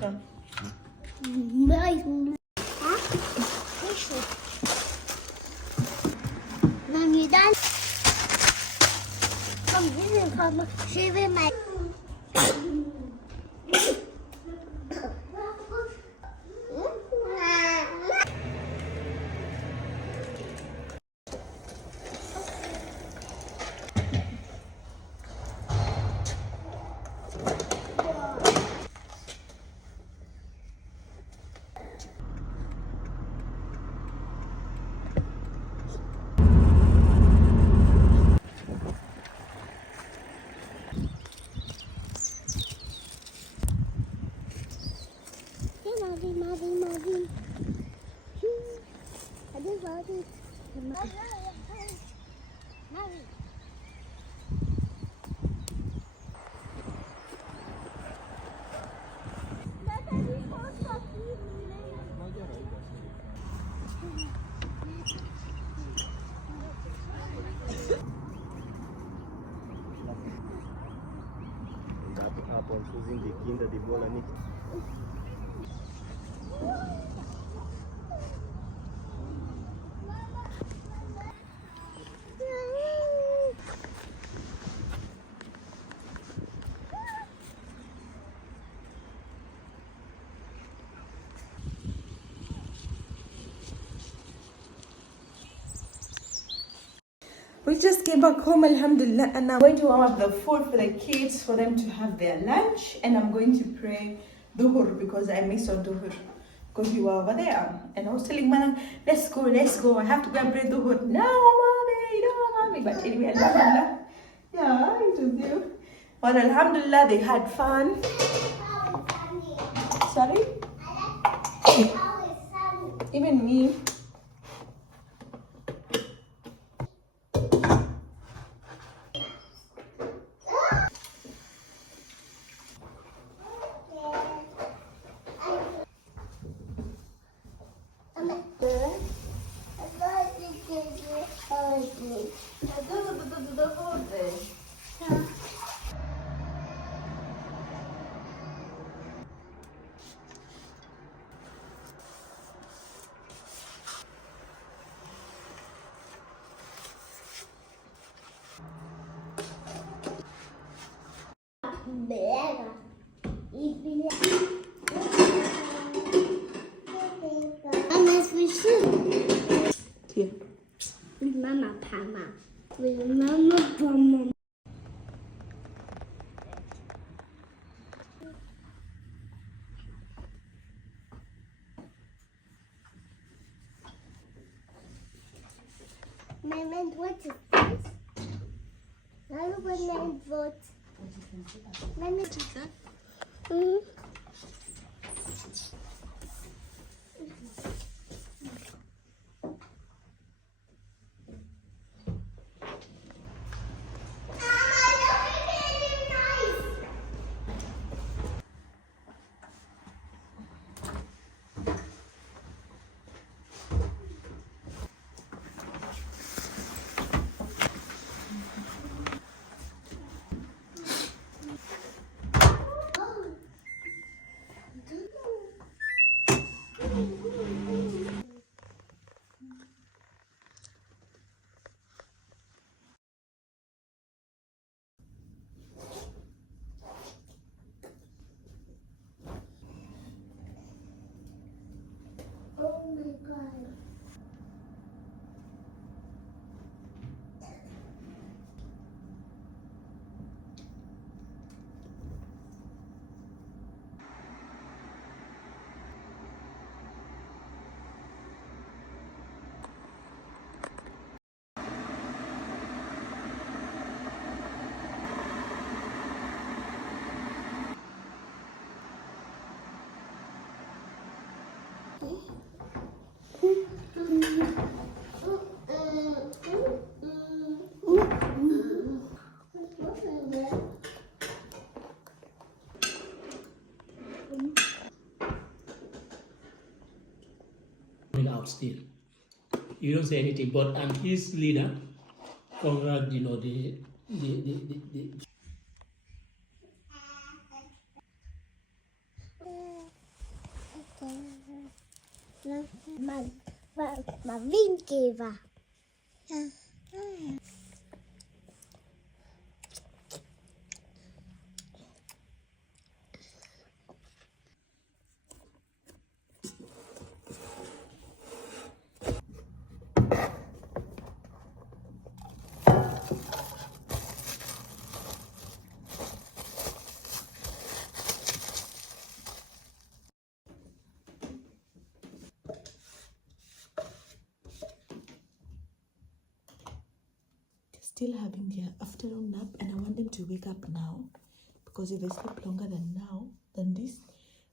hold on. When you're done, come here and come shave in my. Ab und zu sind die Kinder, die wollen nicht. We just came back home, alhamdulillah, and I'm going to warm up the food for the kids for them to have their lunch, and I'm going to pray duhur because I missed on duhur because we were over there, and I was telling Mana, let's go, I have to go and pray duhur. No, mommy, but anyway, alhamdulillah, yeah, it was you. But alhamdulillah, they had fun. Sorry? Even me. Here. Mama, Pama. Mama, Pama. Mama, what is this? I don't want to vote. Mama, what is that? Oh my God. Out still. You don't say anything, but I'm his leader. Congrats, the Maar windgever. Still having their afternoon nap, and I want them to wake up now, because if they sleep longer than this,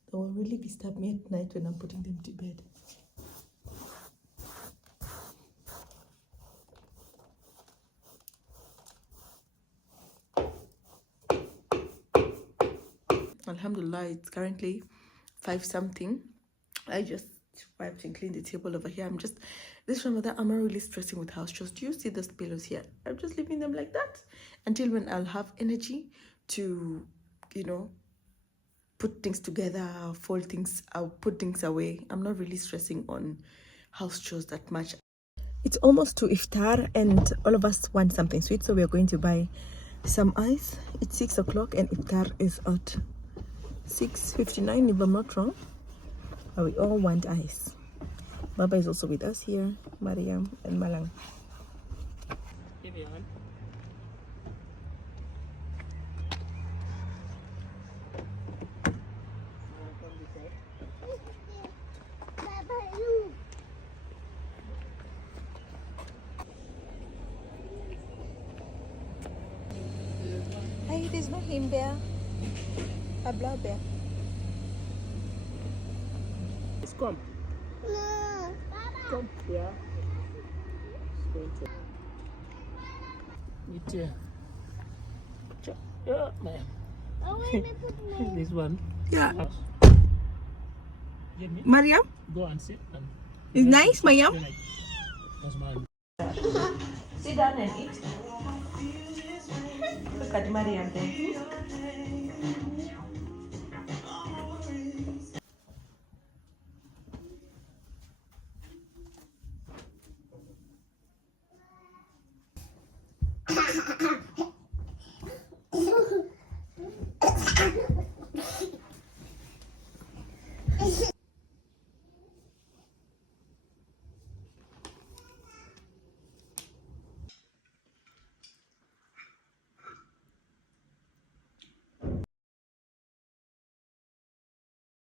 they will really disturb me at night when I'm putting them to bed. Alhamdulillah, it's currently 5 something. I just wiped and cleaned the table over here. This Ramadan, I'm not really stressing with house chores. Do you see those pillows here? I'm just leaving them like that until when I'll have energy to, put things together, fold things, I'll put things away. I'm not really stressing on house chores that much. It's almost to iftar, and all of us want something sweet, so we are going to buy some ice. It's 6 o'clock and iftar is at 6:59, if I'm not wrong. But we all want ice. Baba is also with us here, Mariam and Malang. Hey, there's no him bear. A blah bear. It's come. No. Come. Yeah. It's yeah, man. Oh, wait, me put me. This one. Yeah. Get me. Mariam? Go and sit. And It's nice, Mariam. that's mine. Sit down and eat. Look at Mariam there.